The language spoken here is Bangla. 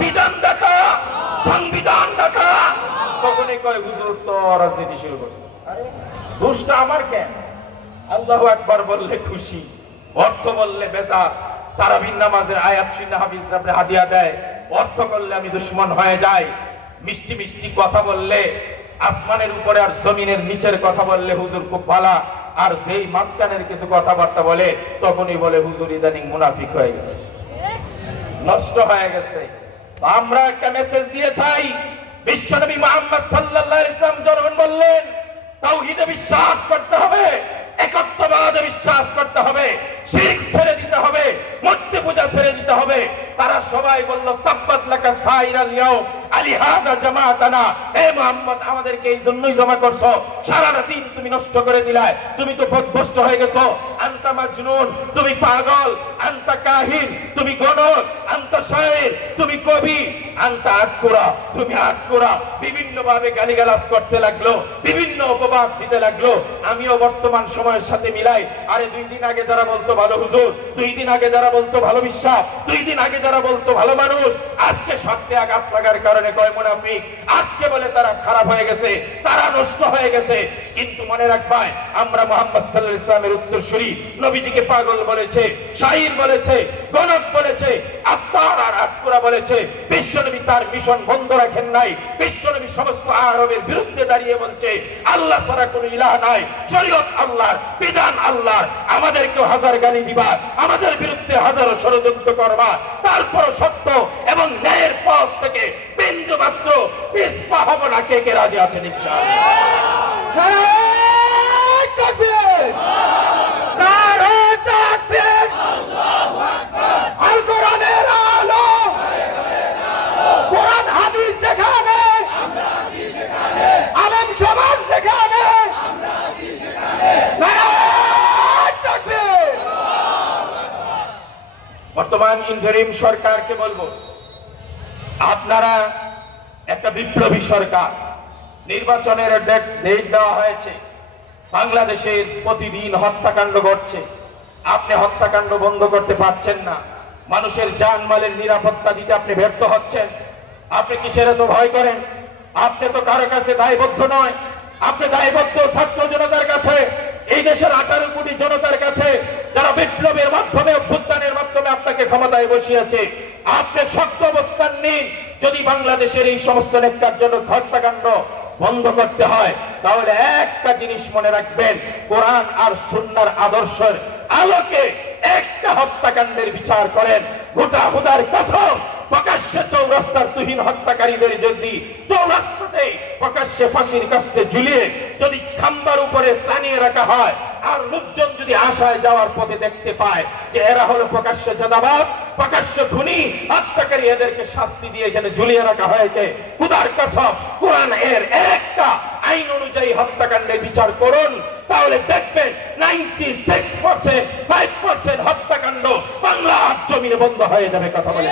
বিধানদাতা সংবিধানদাতা তখনই কয় হুজুর তো রাজনীতি শুরু করছে। দোষটা আমার কেন? আল্লাহ একবার বললে খুশি অর্থ বললে বেজার। তারাবিন নামাজের আয়াত শুনে হাফিজ হাদিয়া দেয় অর্থ করলে আমি দুশ্মন হয়ে যাই। মিষ্টি মিষ্টি কথা বললে আসমানের উপরে আর জমিনের নিচের কথা বললে হুজুর খুব ভালা। আর যেই মাঝখানের কিছু কথাবার্তা বলে তখনই বলে হুজুর ইদানিং মুনাফিক হয়ে গেছে। নষ্ট হয়ে গেছে। আমরা একটা মেসেজ দিয়ে চাই। বিশ্বনবী মোহাম্মদ সাল্লাল্লাহু ইসলাম যখন বললেন তাওহীদে বিশ্বাস করতে হবে, একত্ববাদে বিশ্বাস করতে হবে, শিরক ছেড়ে দিতে হবে, মূর্তি পূজা ছেড়ে দিতে হবে। তারা সবাই বলল, তাব্বাত লাকা সাইরাল ইয়াউম। বিভিন্ন ভাবে গালিগালাজ করতে লাগল। বিভিন্ন অপবাদ দিতে লাগল। আমিও বর্তমান সময়ের সাথে মিলাই। আরে দুই দিন আগে যারা বলতো ভালো হুজুর, দুই দিন আগে যারা বলতো ভালো বিশ্বাস, দুই দিন আগে যারা বলতো ভালো মানুষ, আজকে সত্যি আঘাত লাগার কারণে কয় মুনাফিক, আজকে বলে তারা খারাপ হয়ে গেছে, তারা নষ্ট হয়ে গেছে। কিন্তু মনে রাখবাই, আমরা মোহাম্মদ আলাইহি ইসলামের উত্তরসূরি। নবীজিকে পাগল বলেছে শাহির বলেছে, গণক বলেছে আত্মার আর আত্মরা বলেছে। বিশ্বনবী তার মিশন বন্ধ রাখেন নাই। বিশ্বনবী সমস্ত আরবের বিরুদ্ধে দাঁড়িয়ে বলছে, আল্লাহ ছাড়া কোনো ইলাহ নাই। শরীয়ত আল্লাহর, বিধান আল্লাহর। আমাদেরকেও হাজার গালি দিবা, আমাদের বিরুদ্ধে হাজারো ষড়যন্ত্র করবা। তারপর সত্য এবং ন্যায়ের পিসপা হব না কে কে রাজি আছে নিশ্চয় আল কোরআনের আলো। কোরআন হাদিস যেখানে। আলেম সমাজ যেখানে। নারায়ণ তাকবীর। বর্তমান ইন্টারিম সরকারকে বলব আপনারা একটা বিপ্লবী সরকার। নির্বাচনের ডেট ডেট দেওয়া হয়েছে। বাংলাদেশের প্রতিদিন হত্যাকাণ্ড ঘটছে। আপনি হত্যাকাণ্ড বন্ধ করতে পারছেন না। মানুষের জানমালের নিরাপত্তা দিতে আপনি ব্যর্থ হচ্ছেন। আপনি কিসের এত ভয় করেন? আপনি তো কারও কাছে দায়বদ্ধ নয়। আপনি দায়বদ্ধ ছাত্র জনতার কাছে, এই দেশের আঠারো কোটি জনতার কাছে, যারা বিপ্লবের মাধ্যমে, অভ্যুত্থানের মাধ্যমে আপনাকে ক্ষমতায় বসিয়েছে। আপনি শক্ত অবস্থান নিন বাংলাদেশের এই সমস্ত নেতারজনক হত্যাকাণ্ড বন্ধ করতে হয়, তাহলে একটা জিনিস মনে রাখবেন, কোরআন আর সুন্নার আদর্শের আলোকে একটা হত্যাকাণ্ডের বিচার করেন। গোটা হুদার কসম, প্রকাশ্যে চৌরাস্তার তুহিন হত্যাকারীদের যদি ঝুলিয়ে যদি উপরে টানিয়ে রাখা হয়, আর লোকজন যদি আশায় যাওয়ার পথে দেখতে পায় এরা হলো প্রকাশ্য চাঁদাবাদ প্রকাশ্য খুনি হত্যাকারী এদেরকে শাস্তি দিয়ে এখানে ঝুলিয়ে রাখা হয়েছে। খুদার কসম, কোরআন এর একটা আইন অনুযায়ী হত্যাকাণ্ডে বিচার করুন। তাহলে দেখবেন ninety six percent five percent হত্যাকাণ্ড বাংলা জমিনে বন্ধ হয়ে যাবে, কথা বলে।